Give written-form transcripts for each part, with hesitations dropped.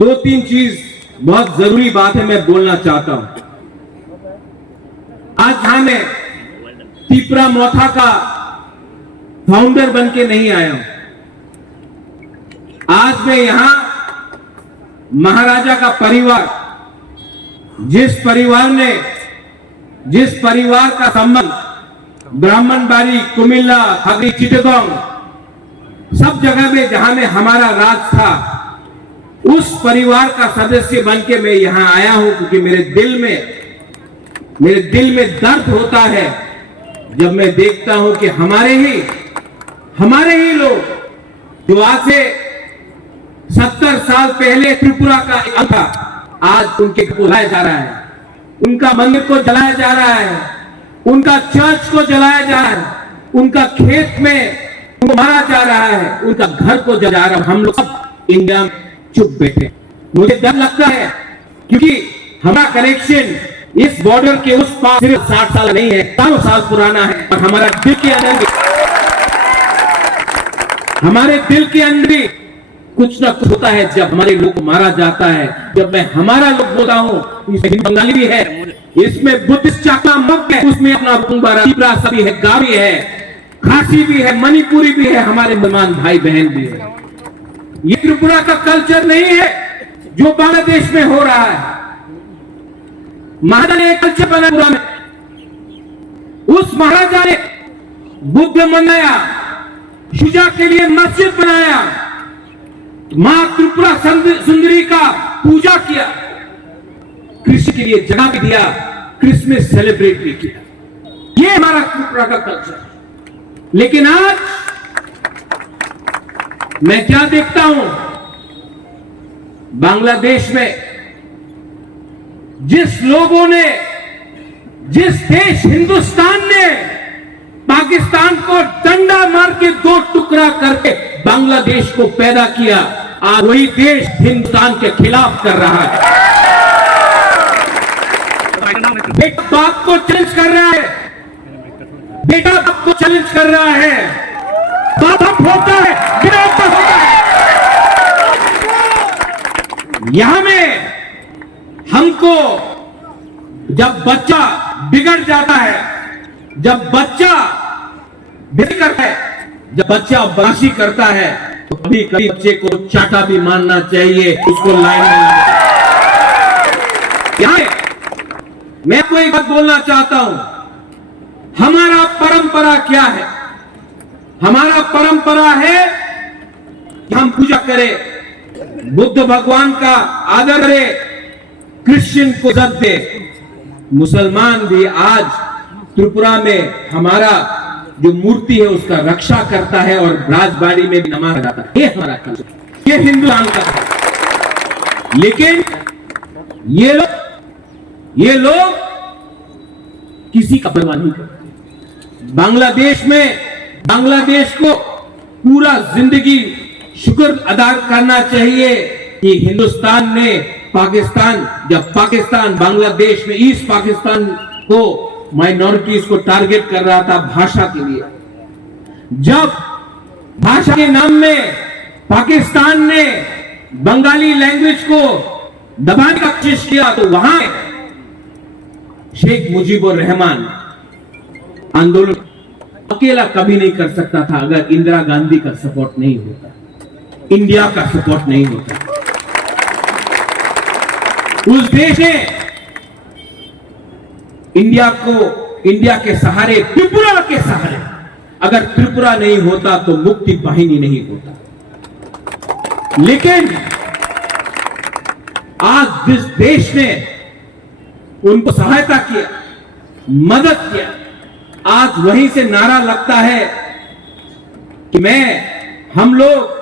दो तीन चीज बहुत जरूरी बात है, मैं बोलना चाहता हूं। आज यहां मैं तिपरा मोथा का फाउंडर बन के नहीं आया हूं। आज मैं यहां महाराजा का परिवार, जिस परिवार का संबंध ब्राह्मणबाड़ी, कुमिल्ला, खगड़ी, चिटगांव सब जगह में जहां में हमारा राज था, उस परिवार का सदस्य बन के मैं यहां आया हूं, क्योंकि मेरे दिल में दर्द होता है जब मैं देखता हूं कि हमारे ही लोग जो आज से 70 साल पहले त्रिपुरा का एक था, आज उनके को जलाया जा रहा है, उनका मंदिर को जलाया जा रहा है, उनका चर्च को जलाया जा रहा है, उनका खेत में उनको मारा जा रहा है, उनका घर को जला जा रहा है। हम लोग सब इंडिया में चुप बैठे। मुझे डर लगता है क्योंकि हमारा कनेक्शन इस बॉर्डर के उस पार सिर्फ 60 साल नहीं है, 100 साल पुराना है। और हमारे दिल के अंदर कुछ ना कुछ होता है जब हमारे लोग को मारा जाता है। जब मैं हमारा लोग बोलता हूं, इसमें बंगाली भी है, इसमें बुद्धिस्ट चाकमा मग है, उसमें अपना तिपरा सभी है, गावी है, खासी भी है, मणिपुरी भी है, हमारे मुसलमान भाई बहन भी है। ये त्रिपुरा का कल्चर नहीं है जो बांग्लादेश में हो रहा है। महाराजा ने एक कल्चर बनाया त्रिपुरा में। उस महाराजा ने बुद्ध मनाया, शुजा के लिए मस्जिद बनाया, मां त्रिपुरा सुंदरी का पूजा किया, कृष्ण के लिए जगह भी दिया, क्रिसमस सेलिब्रेट भी किया। ये हमारा त्रिपुरा का कल्चर। लेकिन आज मैं क्या देखता हूं, बांग्लादेश में जिस लोगों ने, जिस देश हिंदुस्तान ने पाकिस्तान को डंडा मार के 2 टुकड़ा करके बांग्लादेश को पैदा किया, आज वही देश हिंदुस्तान के खिलाफ कर रहा है। बेटा बाप को चैलेंज कर रहा है, बेटा बाप को चैलेंज कर रहा है, बाप होता है, गिरफ्तार होता है। यहां में हमको जब बच्चा बिगड़ जाता है, जब बच्चा करता है, जब बच्चा बदमाशी करता है, तो कभी कभी बच्चे को चाटा भी मारना चाहिए, उसको लाइन में मैं आपको एक बात बोलना चाहता हूं। हमारा परंपरा क्या है? हमारा परंपरा है कि हम पूजा करें, बुद्ध भगवान का आदर करें, क्रिश्चियन को इज्जत दे। मुसलमान भी आज त्रिपुरा में हमारा जो मूर्ति है उसका रक्षा करता है और राजबाड़ी में भी नमाज जाता है। ये हमारा कल्चर, ये हिंदुस्तान का है। लेकिन ये लोग किसी का परवाह नहीं करते। बांग्लादेश को पूरा जिंदगी शुक्र अदा करना चाहिए कि हिंदुस्तान ने जब पाकिस्तान बांग्लादेश में ईस्ट पाकिस्तान को माइनॉरिटीज को टारगेट कर रहा था भाषा के लिए, जब भाषा के नाम में पाकिस्तान ने बंगाली लैंग्वेज को दबाने का कोशिश किया, तो वहां शेख मुजीबुर रहमान आंदोलन अकेला कभी नहीं कर सकता था अगर इंदिरा गांधी का सपोर्ट नहीं होता, इंडिया का सपोर्ट नहीं होता। उस देश ने इंडिया के सहारे, त्रिपुरा के सहारे, अगर त्रिपुरा नहीं होता तो मुक्ति वाहिनी नहीं होता। लेकिन आज जिस देश ने उनको सहायता किया, मदद किया, आज वहीं से नारा लगता है कि हम लोग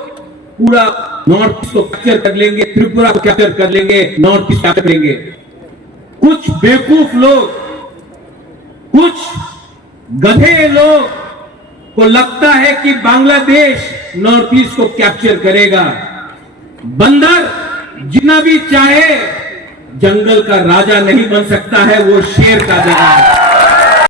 पूरा नॉर्थ ईस्ट को कैप्चर कर लेंगे, त्रिपुरा को कैप्चर कर लेंगे, नॉर्थ ईस्ट कैप्चर करेंगे। कुछ बेवकूफ लोग, कुछ गधे लोग को लगता है कि बांग्लादेश नॉर्थ ईस्ट को कैप्चर करेगा। बंदर जितना भी चाहे जंगल का राजा नहीं बन सकता है, वो शेर का जगह है।